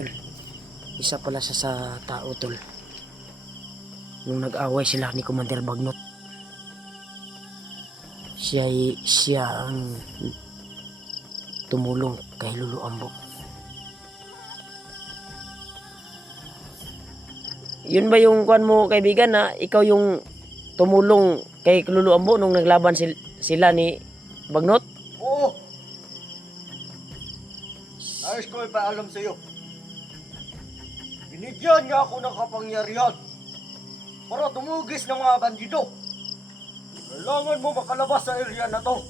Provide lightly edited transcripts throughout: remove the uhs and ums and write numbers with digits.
tol. Isa pala siya sa tao tol. Nung nag-away sila ni Commander Bagnot. Siya ang tumulong kay Lolo Ambo. Yun ba yung kwan mo kaibigan na ikaw yung tumulong kay Lolo Ambo nung naglaban sila ni Bagnot? Oo. Ayos ko ipaalam sa iyo. Binigyan niya ako ng kapangyarihan para tumugis ng mga bandido. Kailangan mo makalabas sa area na to.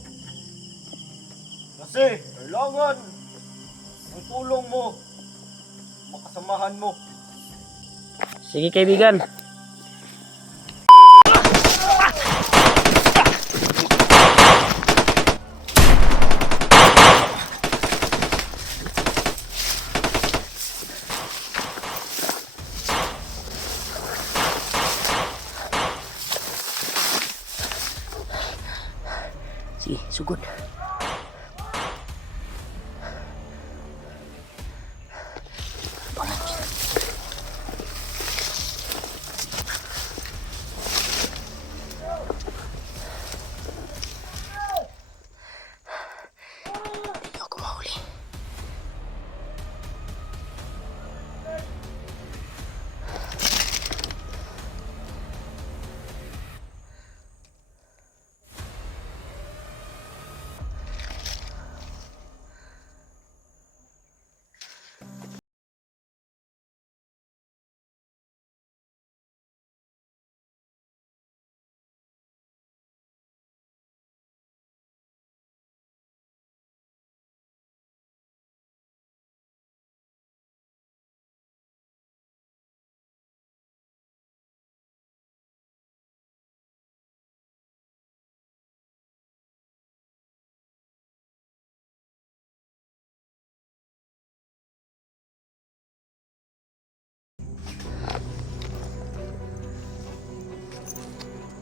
Kasi kailangan ang tulong mo, makasamahan mo. Sige kaibigan. Sige, sugod.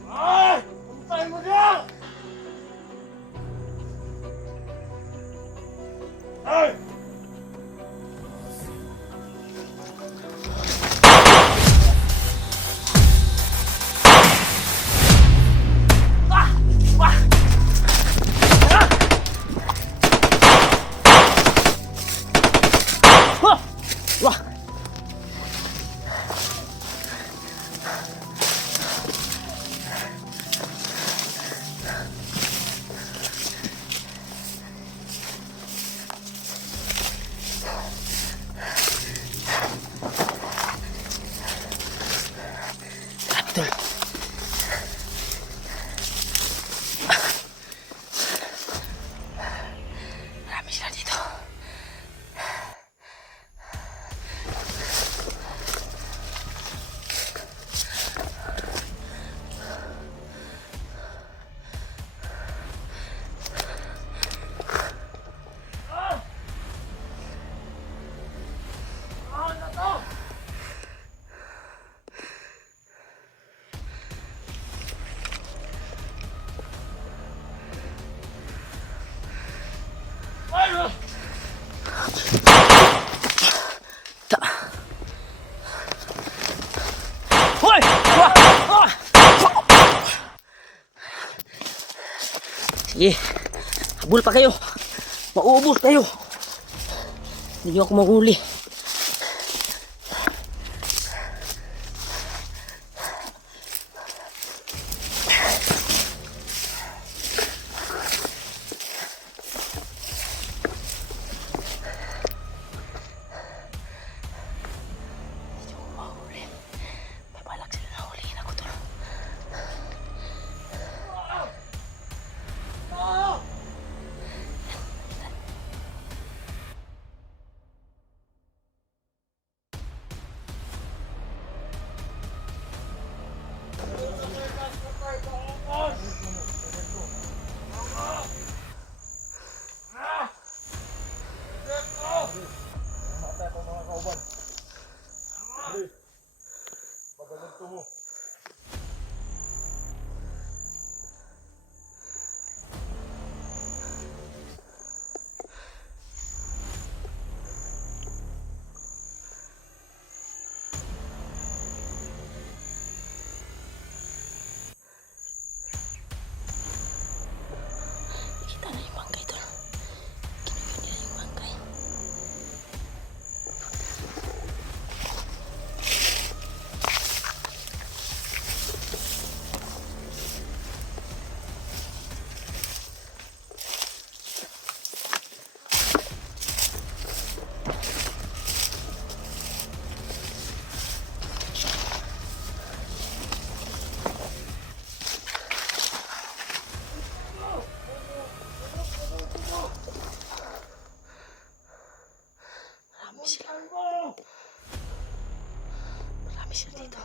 Ay! Puntay mo diyan! Ay! Wah! Tol. Marami sila dito. Hoy! Sige, habol pa kayo. Mauubos kayo. Hindi niyo ako mahuli. Marami sila dito.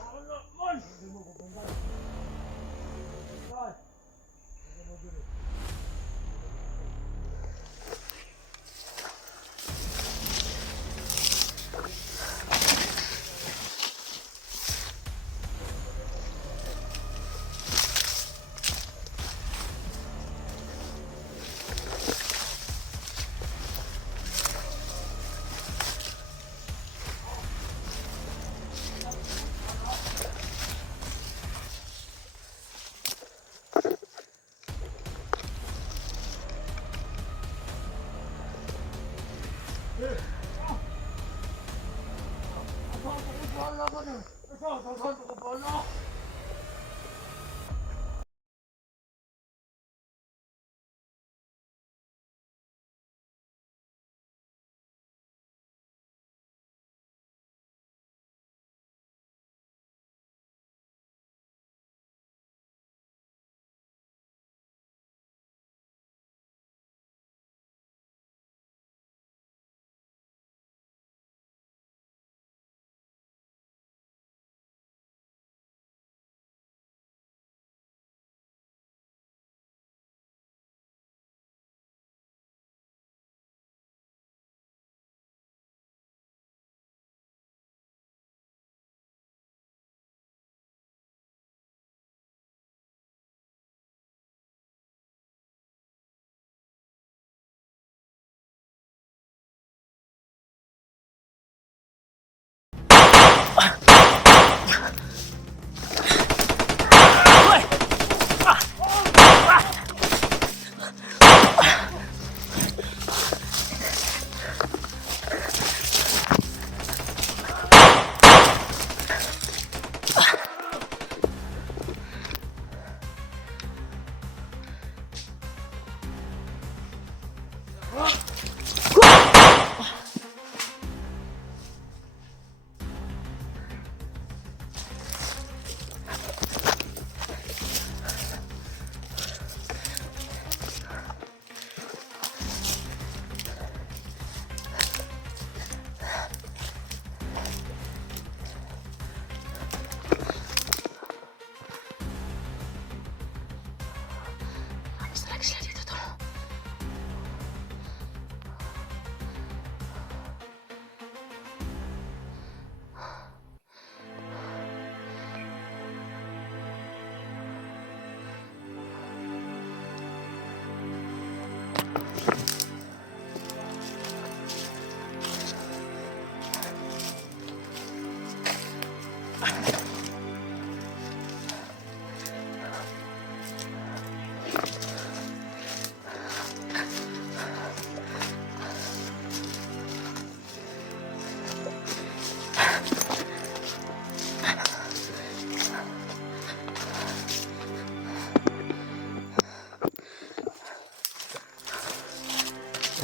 Marami talaga sila dito, tol.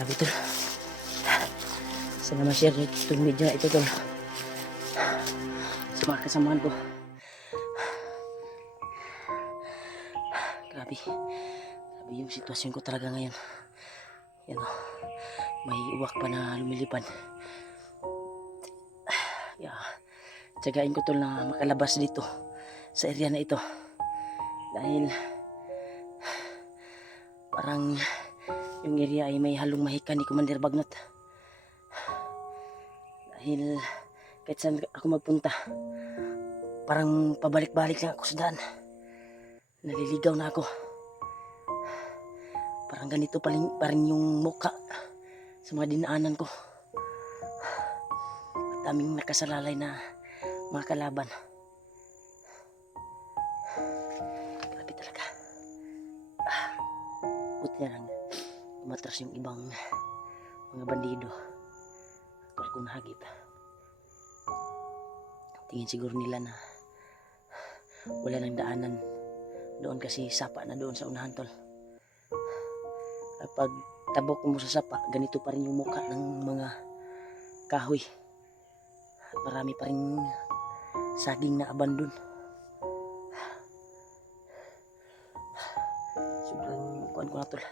Grabe, tol. Sana ma-share itong video na ito, tol, sa mga kasamahan ko. Grabe. Grabe yung sitwasyon ko talaga ngayon. Yan o. May uwak pa na lumilipad. Yeah. Tsagain ko, tol, na makalabas dito sa area na ito. Dahil parang yung area ay may halong mahika ni Commander Bagnot. Dahil kahit saan ako magpunta, parang pabalik-balik lang ako sa daan. Naliligaw na ako. Parang ganito pa rin yung mukha sa mga dinaanan ko. At daming nakasalalay na mga kalaban. Grabe talaga. Buti na lang umatras yung ibang mga bandido. Actual kong nahagip. Tingin siguro nila na wala nang daanan doon kasi sapa na doon sa unahan, tol. Kapag tabok mo sa sapa, ganito pa rin yung mukha ng mga kahoy. At marami pa rin saging na abandon. Sobrang kuan ko na, tol.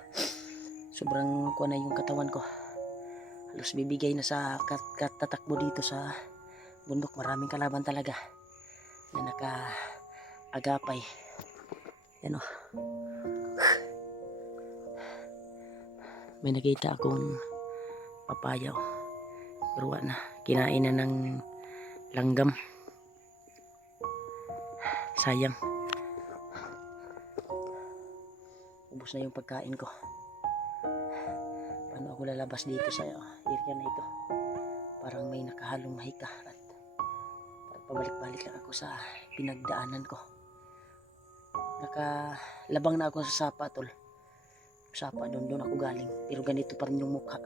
Sobrang kuan na yung katawan ko. halos bibigay na sa katatakbo dito sa bundok. Maraming kalaban talaga na naka-agapay. Yan o. May nakita akong papayaw. Pero wala na. Kinain na ng langgam. Sayang. Ubus na yung pagkain ko. Paano ako lalabas dito sa area na ito? Parang may nakahalong mahika at pabalik-balik lang ako sa pinagdaanan ko. Nakalabang na ako sa sapa, tol. Sapa, doon ako galing. Pero ganito pa rin yung mukha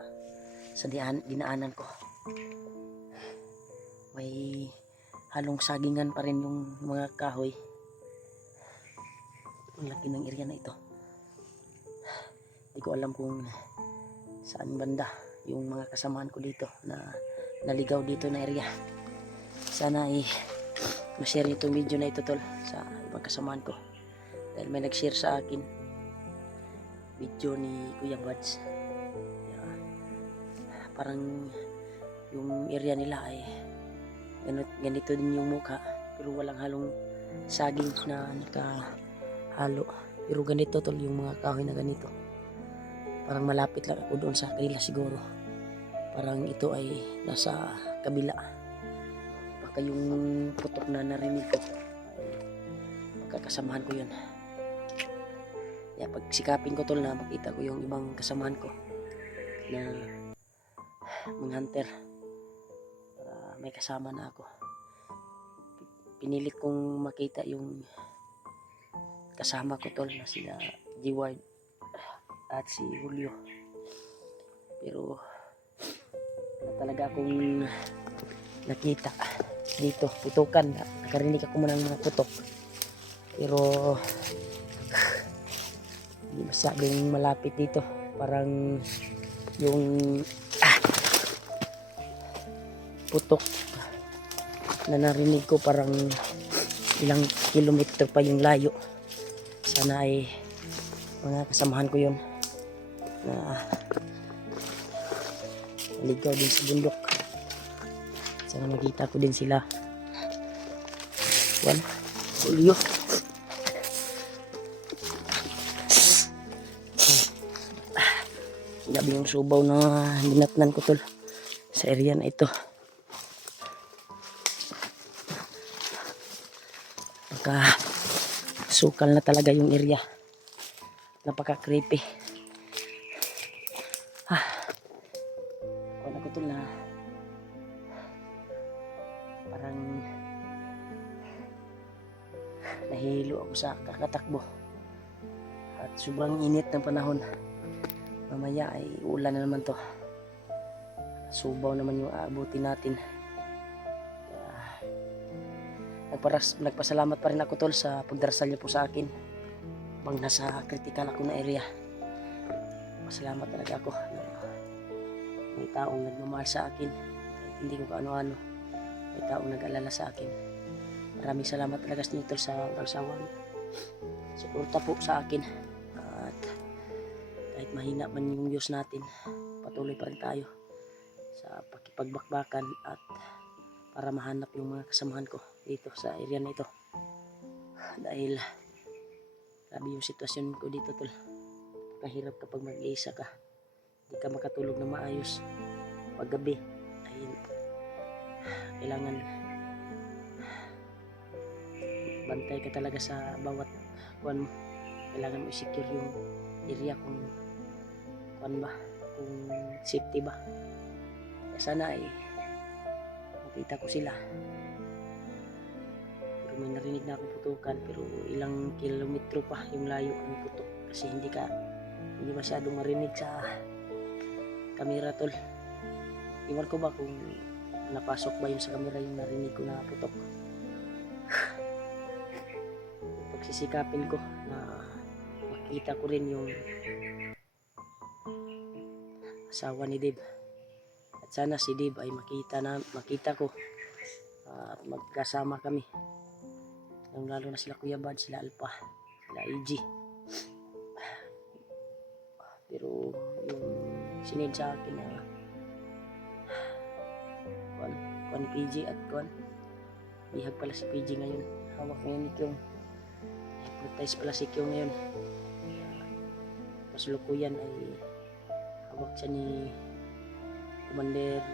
sa dinaanan ko. May halong sagingan pa rin yung mga kahoy. Ang laki ng area na ito. Hindi ko alam kung saan banda yung mga kasamaan ko dito na naligaw dito na area. Sana ay ma-share itong video na ito, tol, sa ibang kasamaan ko. Dahil may nag-share sa akin video ni Kuya Buds. Parang yung area nila ay ganito din yung mukha, pero walang halong saging na nakahalo. Pero ganito, tol, yung mga kahoy na ganito. Parang malapit lang ako doon sa kanila siguro. Parang ito ay nasa kabila. Baka yung putok na narinig ko ay magkakasamahan ko yun. Kaya pag sikapin ko, tol, na makita ko yung ibang kasamahan ko na mga hunter, para may kasama na ako. Pinilit kong makita yung kasama ko, tol, na sila G-Ward at si Julio. Pero wala talaga akong nakita dito. Putukan, nakarinig ako muna ng mga putok, pero hindi masyadong malapit dito. Parang yung putok na narinig ko parang ilang kilometro pa yung layo. Sana ay mga kasamahan ko yun na naligaw din sa bundok. Sana makita ko din sila. Juan, Julio. Grabe yung subaw na dinatnan ko, tol, sa area na ito. Sukal na talaga yung area. Napaka creepy. Kung ako, tol, na parang nahilo ako sa kakatakbo. At sobrang init ng panahon. Mamaya ay ulan na naman to. Subaw naman yung aabutin natin. Nagpasalamat pa rin ako, tol, sa pagdarasal niyo po sa akin bang nasa critical ako na area. Pasalamat talaga ako na may taong nagmamahal sa akin kahit hindi ko kaano-ano. May taong nag-alala sa akin. Maraming salamat talaga sa inyo, tol, sa pagsawang suporta po sa akin. At kahit mahina man yung views natin, patuloy pa rin tayo sa pakipagbakbakan at para mahanap yung mga kasamahan ko dito sa area na ito. Dahil grabe yung sitwasyon ko dito, tol. Kahirap kapag mag-iisa ka, hindi ka makatulog na maayos paggabi. Dahil kailangan bantay ka talaga sa bawat kuwan mo. Kailangan mo i-secure yung area kung kuwan ba, kung safety ba. Kaya sana ay makita ko sila. Pero may narinig na akong putukan, pero ilang kilometro pa yung layo ng putok kasi hindi masyadong marinig sa kamera, tol. Iwan ko ba kung napasok ba yun sa kamera yung narinig ko na putok. Pagsisikapin ko na makita ko rin yung asawa ni Dave. At sana si Dave ay makita ko at magkasama kami. Lalo na sila Kuya Bad, sila Alpha, sila AG. Pero yung sinend sa akin na kuan PG at kuan. Bihag pala si PG ngayon. Hawak ngayon ni Kyung. Hypnotize pala si Kyung ngayon. Pasulukuyan ay hawak siya ni Commander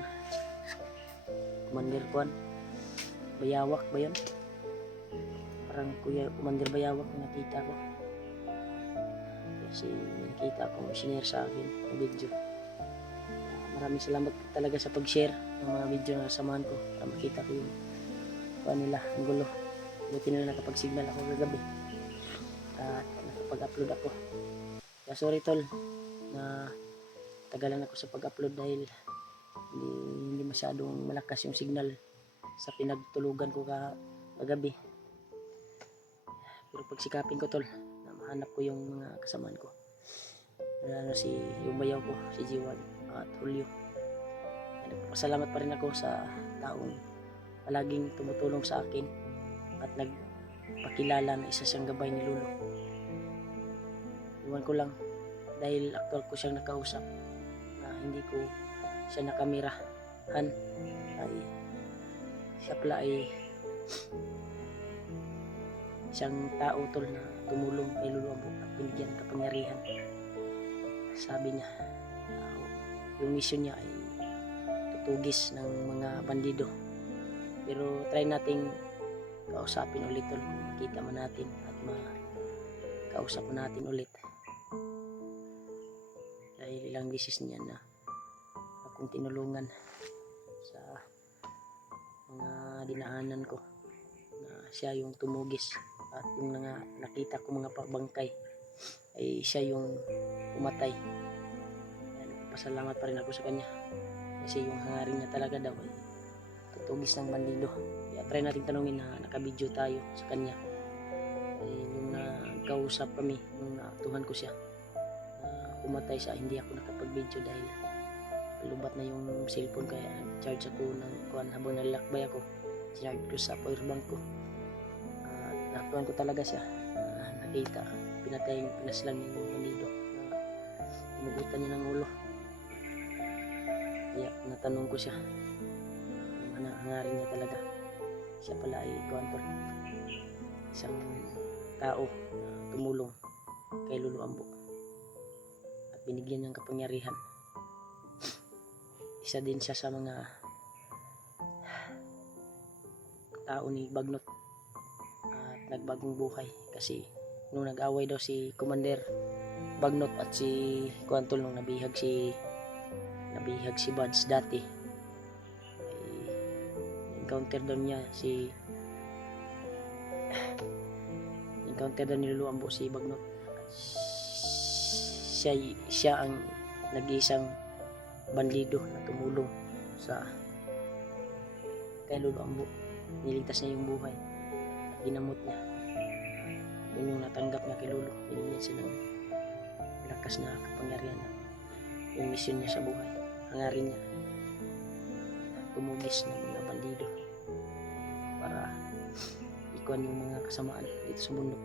kuan. Bayawak ba yun? Parang Commander Bayawak na nakita ko. Kasi nakita ko sinare sa akin ng video. Maraming salamat talaga sa pag-share ng mga video na samahan ko para makita ko yung kuan nila, ang gulo. Buti nila nakapag-signal ako kagabi at nakapag-upload ako. Kaya sorry tol na tagalan ako sa pag-upload dahil hindi masyadong malakas yung signal sa pinagtulugan ko kagabi. Pero pagsikapin ko tol na mahanap ko yung mga kasamaan ko. Lalo yung bayaw ko, si Jiwan at Julio. Nagpapasalamat pa rin ako sa taong palaging tumutulong sa akin at nagpakilala na isa siyang gabay ni Lolo. Iwan ko lang dahil aktual ko siyang nakausap na hindi ko siya nakamirahan ay siya pala ay siyang tao tol na tumulong kay Lolo Ambo at binigyan ng kapangyarihan. Sabi niya yung mission niya ay tutugis ng mga bandido, pero try nating kausapin ulit tol kung makita man natin at makausap natin ulit dahil ilang beses niya na akong tinulungan sa mga dinaanan ko na siya yung tumugis at yung nakita ko mga pabangkay ay siya yung pumatay. Pasalamat pa rin ako sa kanya kasi yung hangarin niya talaga daw ay tutugis ng bandido. Kaya try natin tanungin na nakabidyo tayo sa kanya. Ay yung nagkausap kami nung natuhan ko siya pumatay siya, hindi ako nakapag-video dahil lubat na yung cellphone kaya charge ako ng kuan habang nalalakbay ako. Charge ko sa powerbank ko. Natuhan ko talaga siya. Nakita, pinaslang niya yung bandido. Pinugutan niya ng ulo. Kaya natanong ko siya yung hangarin niya talaga. Siya pala ay kuantor, isang tao na tumulong kay Lolo Ambo at binigyan ng kapangyarihan. Isa din siya sa mga tao ni Bagnot at nagbagong buhay kasi nung nag-away daw si Commander Bagnot at si Kuantol nung nabihag si Buds dati ay encounter daw ni Lolo Ambo si Bagnot. Siya ang nag-iisang bandido na tumulong kay Lolo Ambo. Niligtas niya yung buhay, ginamot niya. Yun yung natanggap niya kay Lolo. Binigyan siya ng lakas na kapangyarihan. Yung mission niya sa buhay, hangarin niya tumugis ng mga bandido para ikuan yung mga kasamaan dito sa bundok.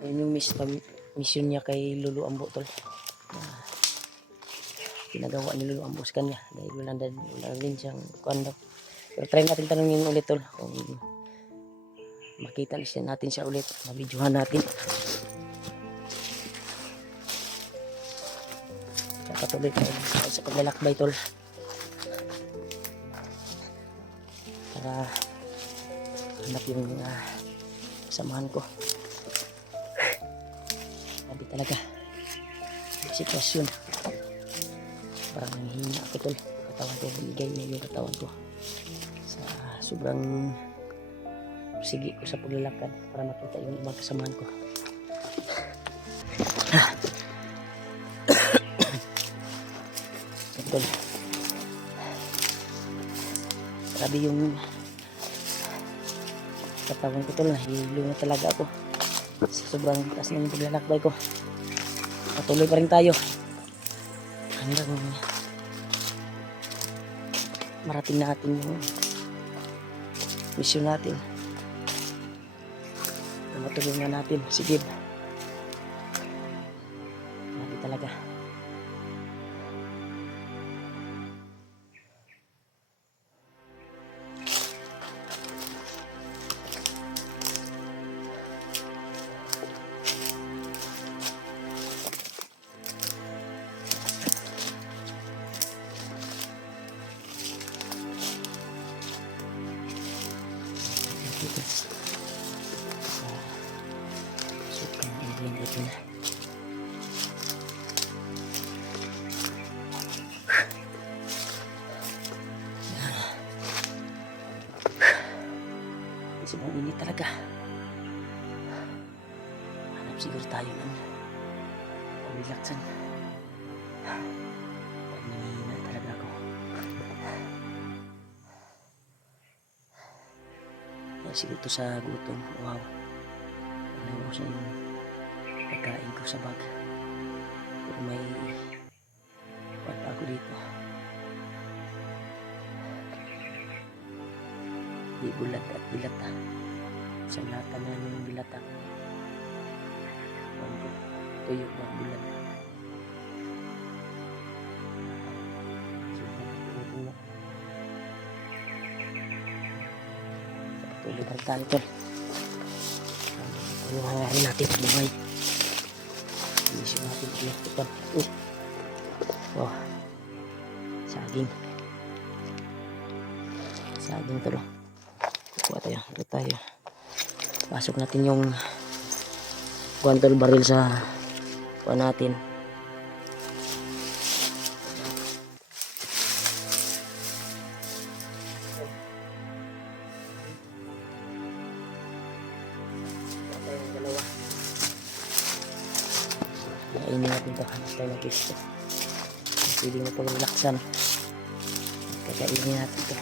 Ayun yung mission niya kay Lolo Ambo tol. Pinagawa ni Lolo Ambo sa kanya dahil wala din siyang kuan daw. Pero try natin tanongin ulit tol kung makita natin siya ulit, mabidyohan natin. Patuloy tayo sa paglalakbay tol para hanap yung samahan ko. Sabi talaga yung sitwasyon, parang hihina ako tol. Katawan ko, binigay niya yung katawan ko sa sobrang sige ko sa paglalakad para makita yung ibang kasamahan ko. Tol, grabe yung katawan ko tol, nahilo na talaga ako sa sobrang taas na yung paglalakbay ko. Patuloy pa rin tayo hanggang marating natin yung mission natin na matulungan natin si Gib. Grabe talaga. dito. Sa sobrang area dito na. Sobrang init talaga. Hanap siguro tayo ng pag-relaxan. Nanghihina talaga ako. Kaya siguro to sa gutom. Wow. Naubos na yung pagkain ko sa bag. Pero may kuwan pa ako dito. Di bulat at dilata. Isang lata na yung dilata. Tuyo ba bulat. Patuloy lang tayo tol. Ano hangarin natin buhay. Inisip natin dito tol. Oh. Saging. Saging tol. Kuha tayo, ulit tayo. Pasok natin yung guantol baril sa kuha natin. Tayong dalawa. Kainin natin ito. Hanap tayo ng pisto. Pwede mo pang relaxan. Kakainin natin ito.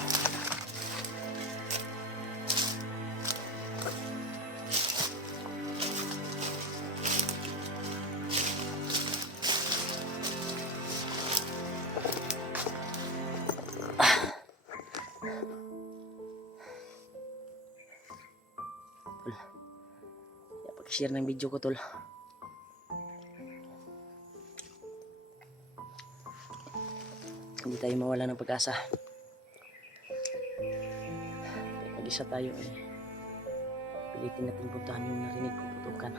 Pag-share ng video ko tol. Hindi tayo mawala ng pag-asa. Pag-isa tayo eh. Pilitin natin puntahan yung narinig ko putukan.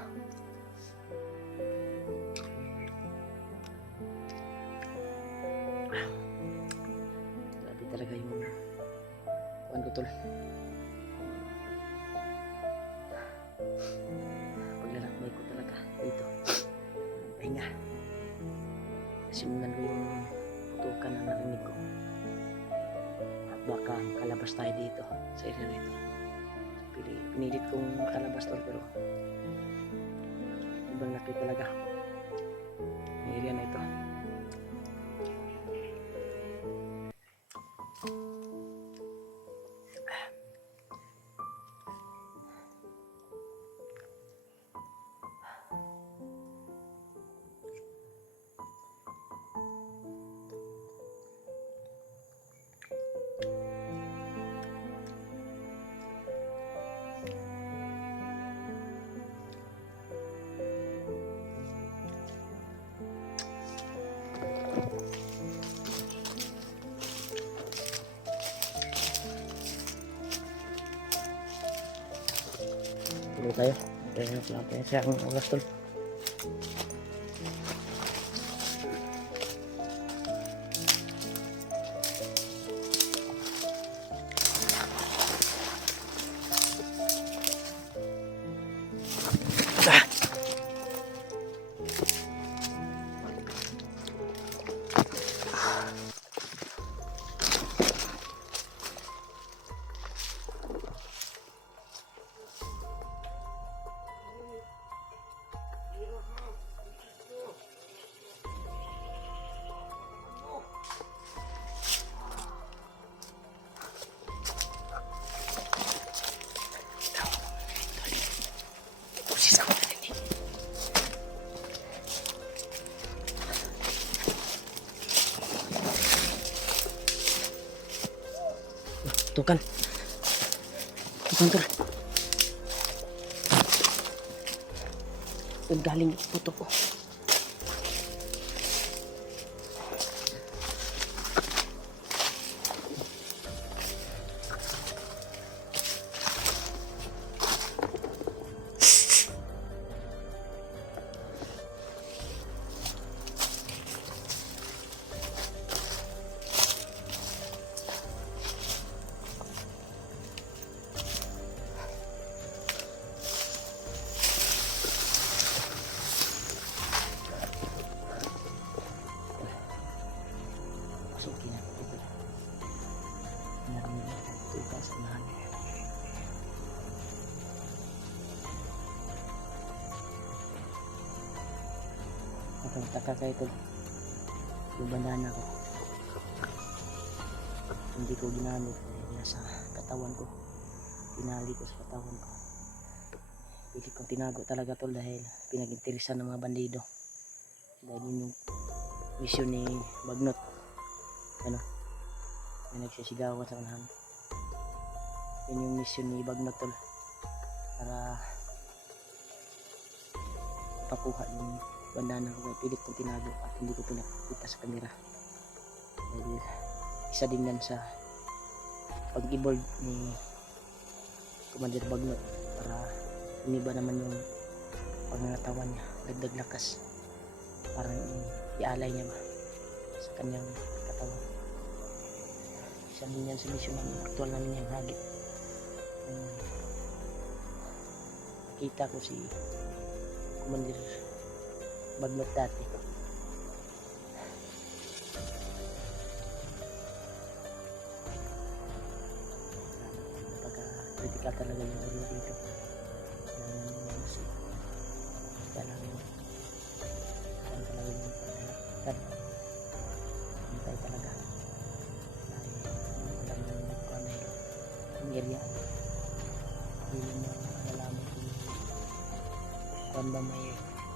Grabe talaga yung kuwan ko tol. Paglalakbay ko talaga dito. Pahinga. Simulan ko yung putukan na narinig ko. At baka makalabas tayo dito sa area nito. Pinilit kong makalabas tol pero ibang laki talaga yung area na ito. Tuloy tayo. Kaya lang tayo sa ang oras tol. Tukan. Tukan tol. Galing puto ko. kita sa unahan. Nakataka kayo ito. Yung banana ko. Hindi ko ginamit. Nasa katawan ko. Tinali ko sa katawan ko. Pilit kong tinago talaga tol dahil pinag-interesan ng mga bandido. Dahil yun yung mission ni Bagnot. Ano? May nagsisigawan sa unahan. Yun yung mission ni Bagnot tol. Para pakuha yung bandana ko. Kaya pilit kong tinago at hindi ko pinakita sa kamera. Dahil isa din yan sa pag-evolve ni Commander Bagnot para umiba naman yung pangangatawan niya, dagdag lakas, parang ialay niya ba sa kanyang katawan. Isa din yan sa mission namin, aktual namin yung hagit. Nakita ko si Commander Bagnot dati. Critical talaga yung area dito. Kaya talaga yung paglalakad. Hintay talaga. Dahil hindi ko lang yung nagkanay yung area. Hindi mo malalaman kung ba may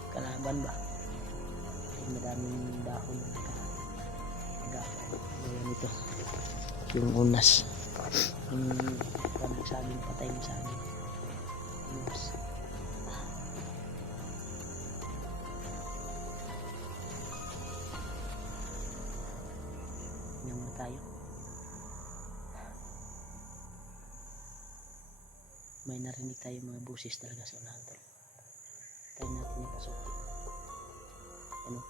kalaban ba. Dahil madaming dahon na nagagawa. Ngayon ito. Yung unas. Yung saging patay mo sa amin. Yes. Naman tayo. May narinig tayo mga busis talaga sa unahan tol. Tayo natin yung pasukin. Ano?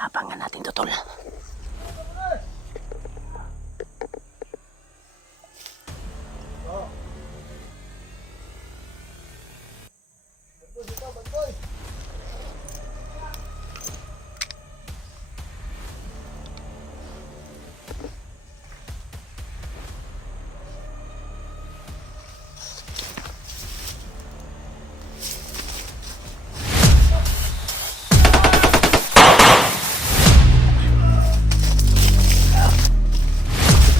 Habangan natin to tol.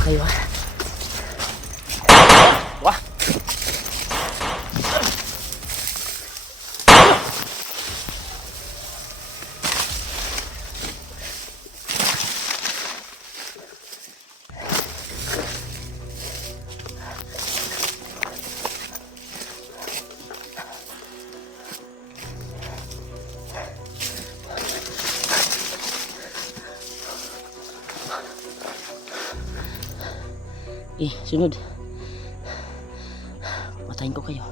Kayo ah. Wah. Sunod. Matayin ko kayo.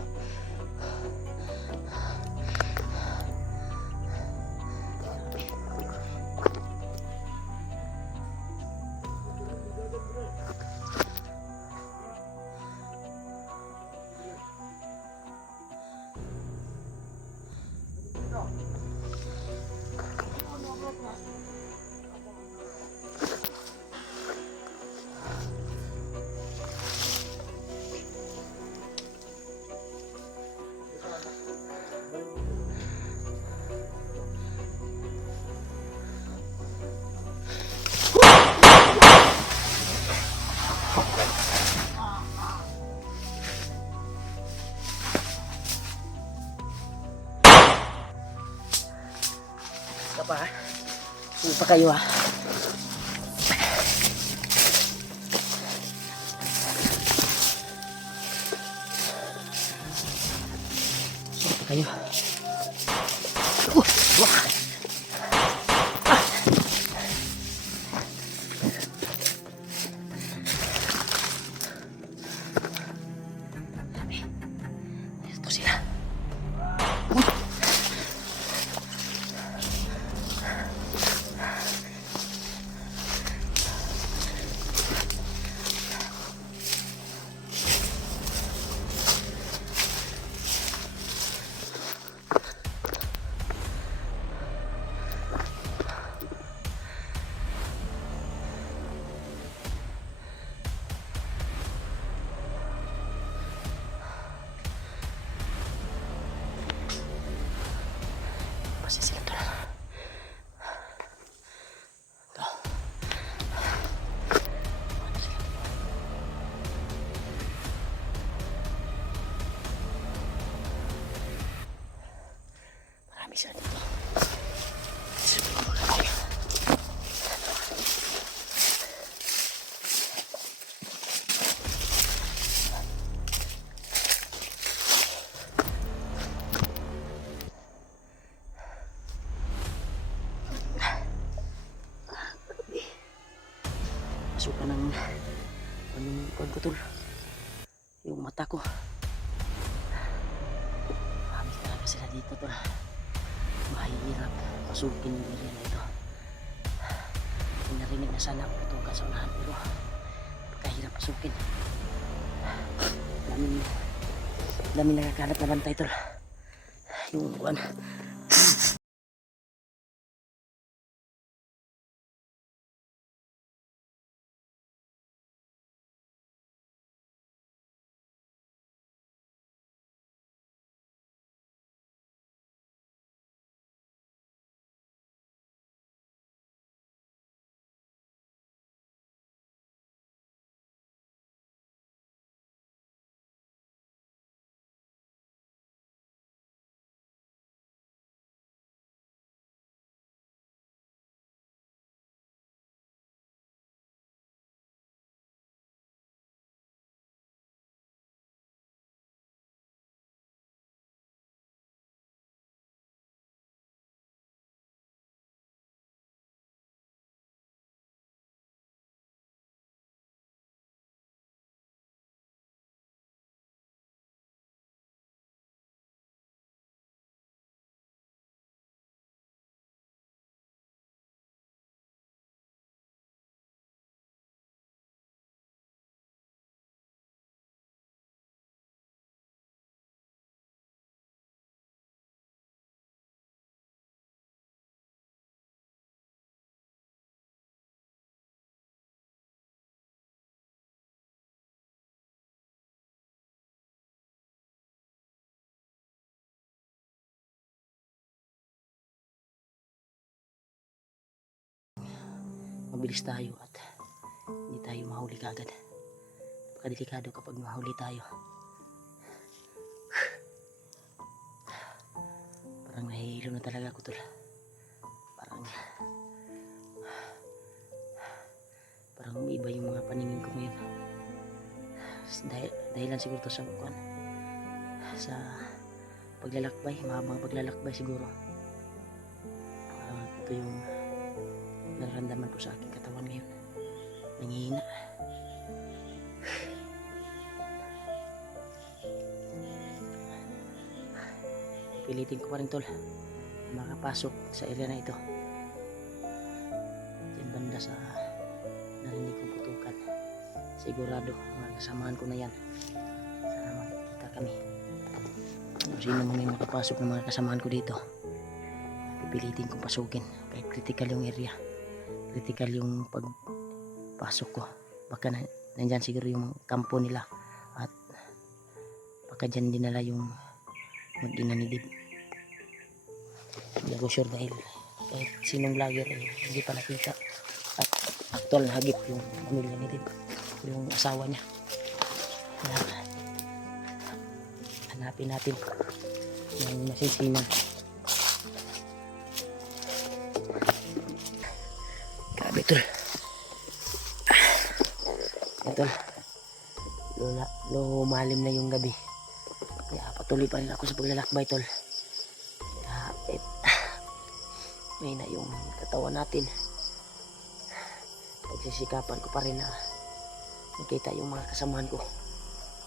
Pa. Sino pa kayo ah? Sino pa kayo? Wah! Ah! pasukan ng kuwan ko tol. Yung mata ko. Marami talaga sila dito tol. Mahirap pasukin yung area na ito. Narinig na sana ang putukan sa unahan pero kahirap pasukin. Daming nakakalat na bantay tol. Yung kuwan. Mabilis tayo at hindi tayo mahuli kagad. Napakadelikado kapag mahuli tayo. Parang nahihilo na talaga ako tol. Parang umiiba yung mga paningin ko ngayon. Dahilan siguro to sa kuwan. Sa paglalakbay, mahabang paglalakbay siguro. Ito yung nararamdaman ko sa aking katawan ngayon. Nanghihina. Pilitin ko pa rin tol makapasok sa area na ito. Diyan banda sa narinig kong putukan. Sigurado mga kasamahan ko na yan. Sana makikita kami. Kung sino man yung makapasok ng mga kasamahan ko dito, pipilitin kong pasukin kahit critical yung area, critical yung pagpasok ko. Baka nandyan siguro yung kampo nila at baka dyan dinala yung mag-ina ni Dib. Hindi ako sure dahil kahit sinong vlogger hindi pa nakita at actual na hagip yung pamilya ni Dib, yung asawa niya. Kaya hanapin natin yung masisinag. Grabe tol. Tol, lumalim na yung gabi. Kaya patuloy pa rin ako sa paglalakbay tol. Kahit may na yung katawan natin, pagsisikapan ko pa rin na makita yung mga kasamahan ko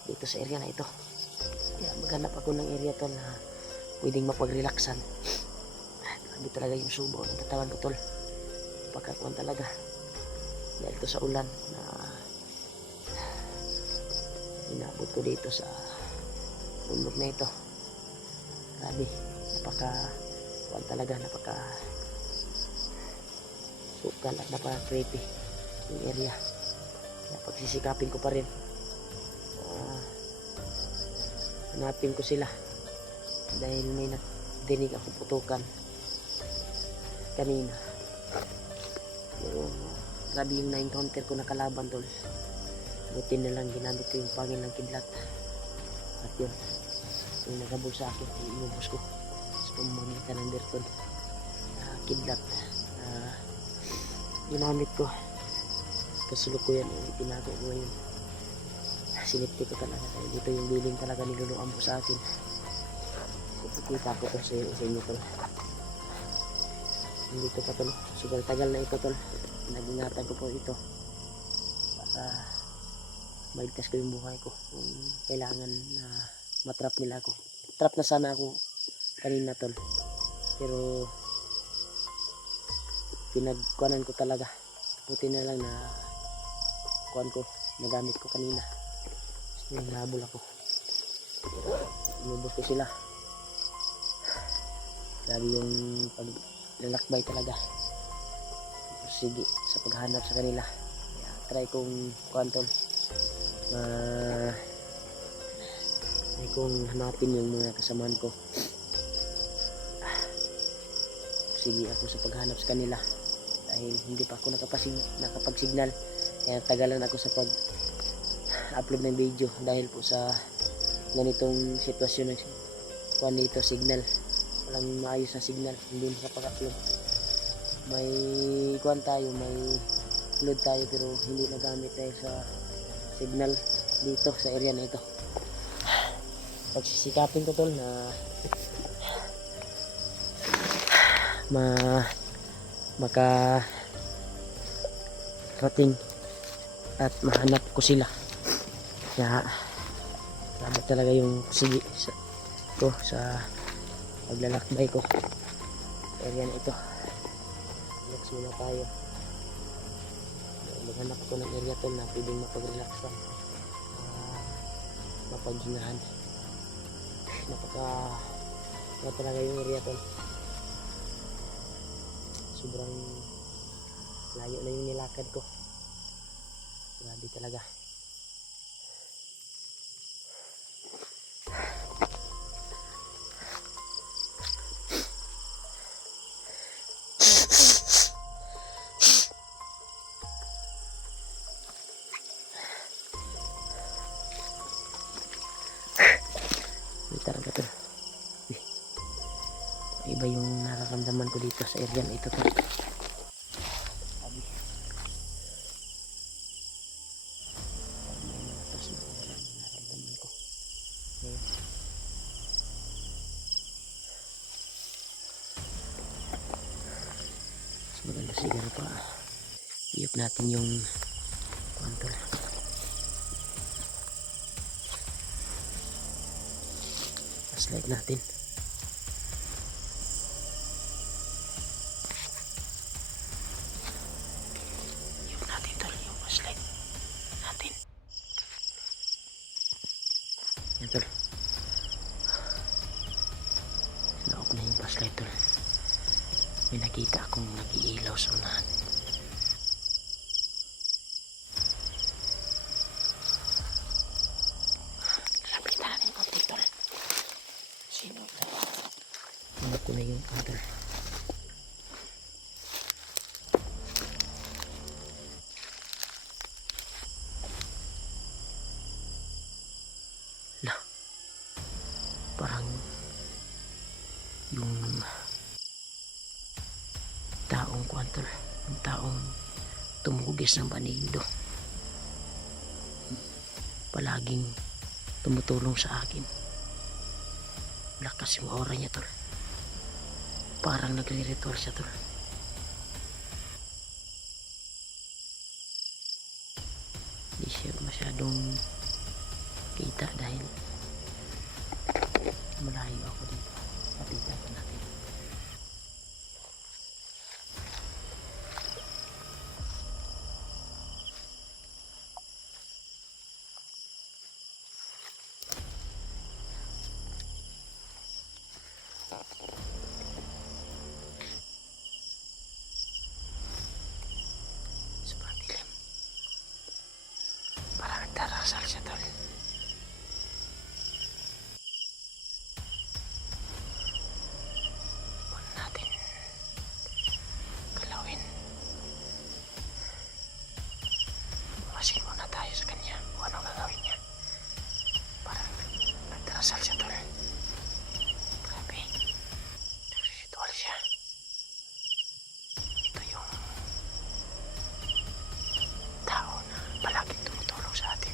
dito sa area na ito. Kaya maghanap ako ng area tol na pwedeng mapag-relaxan. Grabe talaga yung subo ng katawan ko tol. Pagkakuan talaga dahil ito sa ulan na inabot ko dito sa bundok na ito. Grabe, napaka-kuan talaga, napaka-sukal at napaka-creepy yung area. Kaya pagsisikapin ko pa rin, hanapin ko sila dahil may nadinig akong putukan kanina. Pero grabe yung na-encounter ko na kalaban tol. Buti na lang ginamit ko yung pangil ng kidlat. At yun, yung nagabol sa akin, inubos ko sa pamamagitan ng Berton na kidlat na ginamit ko. Kasulukuyan yung itinago ko ngayon. Sinipti ko talaga dahil dito yung biling talaga niluluan po sa akin. Ipakita ko to sa inyo tol. Dito pa tol, sobrang tagal na ito tol. Nag-ingatan ko po ito. maligtas ko yung buhay ko kung kailangan na matrap nila ako. Trap na sana ako kanina tol, pero pinagkuanan ko talaga. Buti na lang na kuan ko, nagamit ko kanina. Tapos naghabol ako, inubos ko sila. Grabe yung paglalakbay talaga. Sige sa paghanap sa kanila. Kaya try kong kuan tol, try kong hanapin yung mga kasamahan ko. Sige ako sa paghanap sa kanila dahil hindi pa ako nakapag-signal, kaya tagalan ako sa pag-upload ng video dahil po sa ganitong sitwasyon ng kuan dito, signal, walang maayos na signal, hindi makapag-upload. May kuan tayo, may load tayo pero hindi nagamit dahil sa signal dito sa area na ito. Pagsisikapin ko tol na makarating at mahanap ko sila. Kaya salamat talaga yung sige sa paglalakbay ko sa area na ito. Relax muna tayo. Maghanap ako ng area tol na pwedeng mapag-relax lang, mapaghingahan. Napaka talaga yung area tol. Sobrang layo na yung nilakad ko. Grabe talaga. Talaga to. Iba yung nararamdaman ko dito sa area na ito to. Sabi. Tapos nararamdaman ko. Ngayon. Mas maganda siguro pa. Iyop natin yung contour. Slide natin. Yung natin tol, yung slide natin. Yan tol. Na-off na yung flashlight tol. May nakita akong nag-iilaw sa unahan. Lapitan natin yung konti tol. Sino ito? Ano ko na yung other. Lah, parang yung taong kwantor, yung taong tumugis ng banindo, palaging tumutulong sa akin. Lakas yung aura niya tol, parang nagre-ritual siya tol. Hindi siya masyadong kita dahil malayo ako dito. Patitan pa natin. Sobrang dilim. Parang nagdarasal siya tol. Muna natin galawin. Bumasin muna tayo sa kanya kung anong gagawin niya. Parang nagdarasal siya tol. Grabe. Nagre-ritual siya. Ito yung tao na palaging tumutulong sa atin.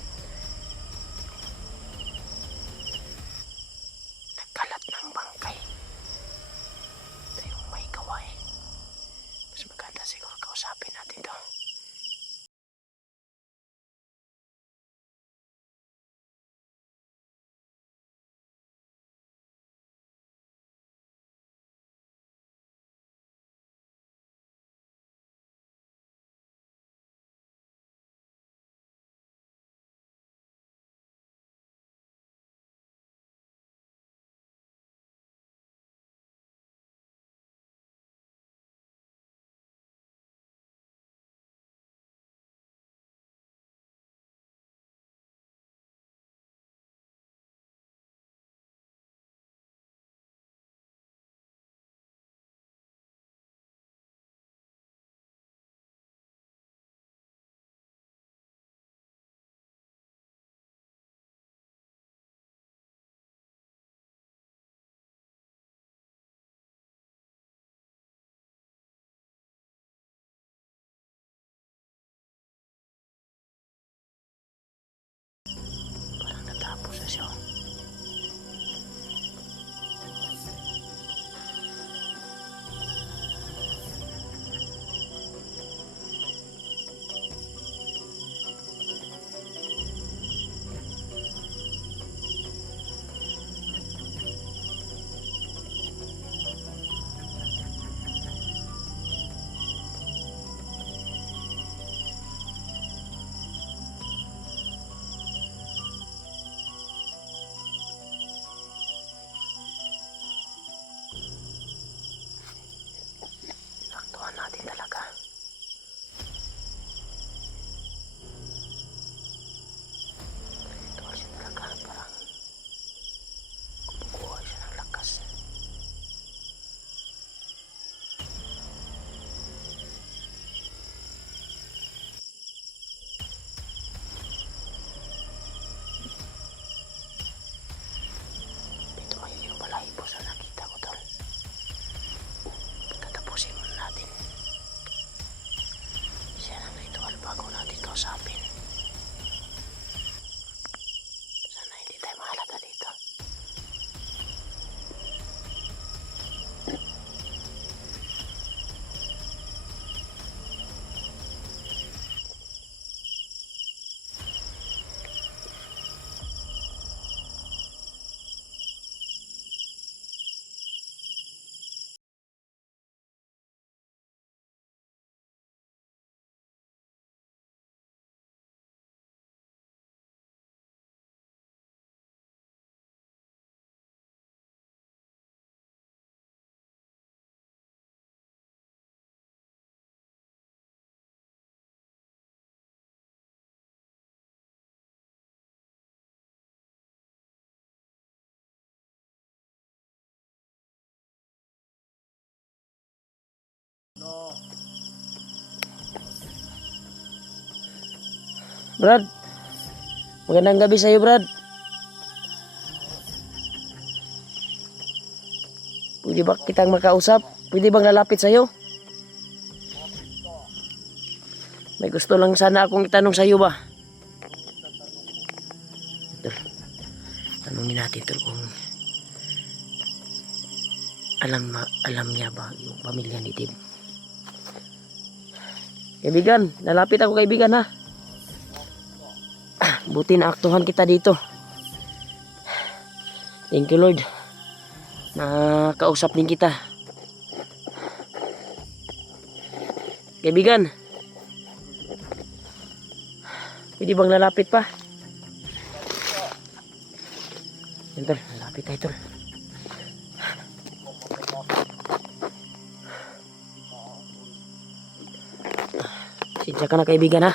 Brad, magandang gabi sa'yo, Brad. Pwede ba kitang makausap? Pwede bang lalapit sa'yo? May gusto lang sana akong itanong sa'yo ba? Tol, tanungin natin tol kung alam niya ba yung pamilya ni Tim. Kaibigan, lalapit ako kaibigan ha. Buti na aktuhan kita dito. Thank you Lord. Nakausap din kita. Kaibigan, pwede bang lalapit pa? Yan tol, lalapit tayo tol. Sinsya ka na kaibigan ha.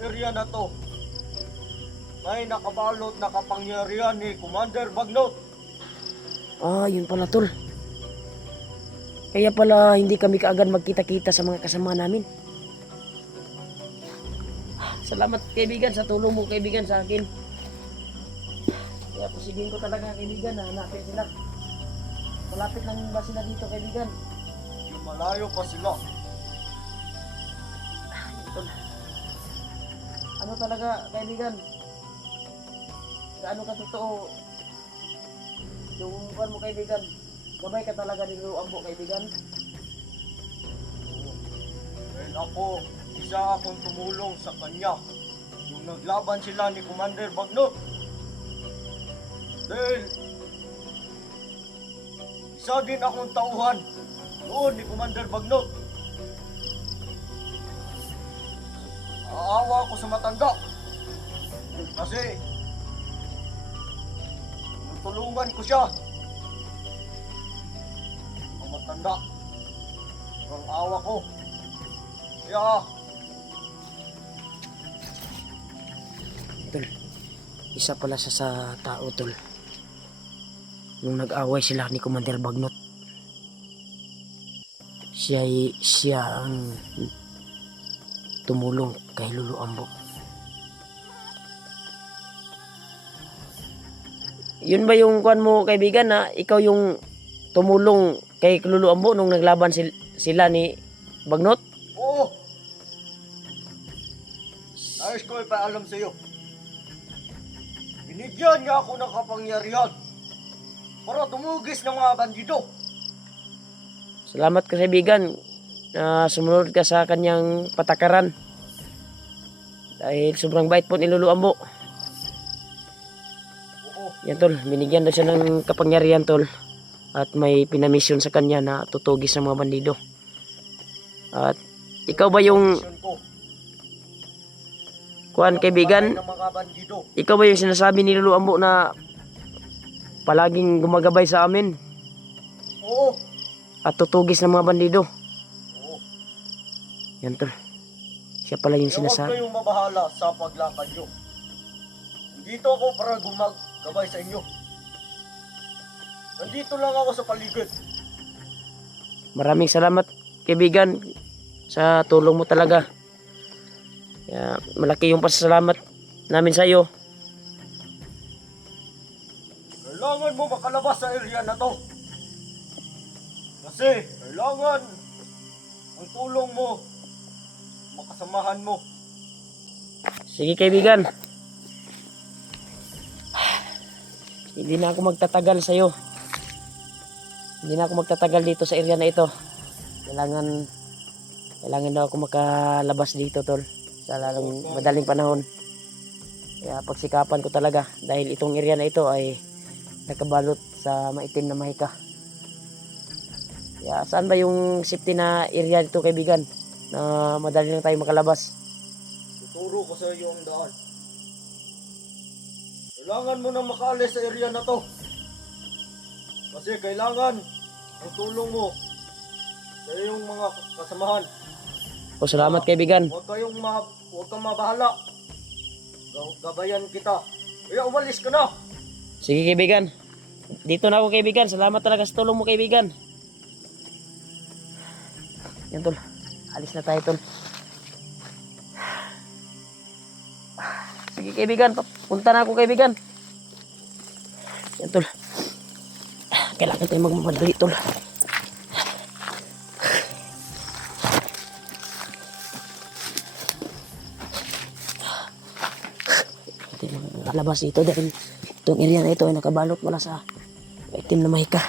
Area na to may nakabalot na kapangyarihan ni Commander Bagnot. Ah, yun pala tol. Kaya pala hindi kami kaagad magkita-kita sa mga kasama namin. Salamat kaibigan sa tulong mo kaibigan sa akin. Kaya pusigin ko talaga kaibigan na hanapin sila. Malapit lang ba sila dito kaibigan? Yung malayo pa sila. Tol. Ano talaga kaibigan? Gaano ka totoo? Yung buwan mo kaibigan, gabay ka talaga ni Ambo kaibigan. Dahil ako, isa akong tumulong sa kanya nung naglaban sila ni Commander Bagnot. Dahil isa din akong tauhan noon ni Commander Bagnot. Aawa ako sa matanda kasi tulungan ko siya. Ang matanda ang awa ko. Kaya Tol, isa pala siya sa tao tol. Nung nag-away sila ni Commander Bagnot, siya ang tumulong kay Lolo Ambo. Yun ba yung kuan mo kaibigan na ikaw yung tumulong kay Lolo Ambo nung naglaban sila ni Bagnot? oo. Ayos ko ipaalam sa iyo. Binigyan niya ako ng kapangyarihan para tumugis ng mga bandido. Salamat kaibigan na sumunod ka sa kanyang patakaran. Dahil sobrang bait po ni Lolo Ambo. Oo. Yan tol, binigyan daw siya ng kapangyarihan tol. At may pinamisyon sa kanya na tutugis ng mga bandido. At ikaw ba yung Mission ko, kuan kaibigan? ng mga bandido. Ikaw ba yung sinasabi ni Lolo Ambo na palaging gumagabay sa amin Oo. at tutugis ng mga bandido? Oo. Yan tol. Siya pala yung Kaya huwag sinasabi. kayong mabahala sa paglakad nyo. Nandito ako para gumagabay sa inyo. Nandito lang ako sa paligid. Maraming salamat kaibigan sa tulong mo talaga. Kaya malaki yung pasasalamat namin sa iyo. Kailangan mo makalabas sa area na to. Kasi kailangan ang tulong mo, makasamahan mo. Sige kaibigan. Hindi na ako magtatagal sa iyo. Hindi na ako magtatagal dito sa area na ito. Kailangan daw ako makalabas dito tol sa lalong madaling panahon. Kaya pagsikapan ko talaga dahil itong area na ito ay nakabalot sa maitim na mahika. Kaya saan ba yung safety na area dito kaibigan na madali lang tayo makalabas? Tuturo ko sa iyo ang daan. Kailangan mo nang makaalis sa area na to. Kasi kailangan ang tulong mo sa iyong mga kasamahan. O salamat kaibigan. Huwag kang mabahala. Gabayan kita. Kaya umalis ka na. Sige kaibigan. Dito na ako kaibigan. Salamat talaga sa tulong mo kaibigan. Yan tol. Alis na tayo tol. Sige kaibigan. Punta na ako kaibigan. Yan tol. Kailangan tayo magmamadali tol. Labas dito dahil itong area na ito ay nakabalot mula sa itim na mahika.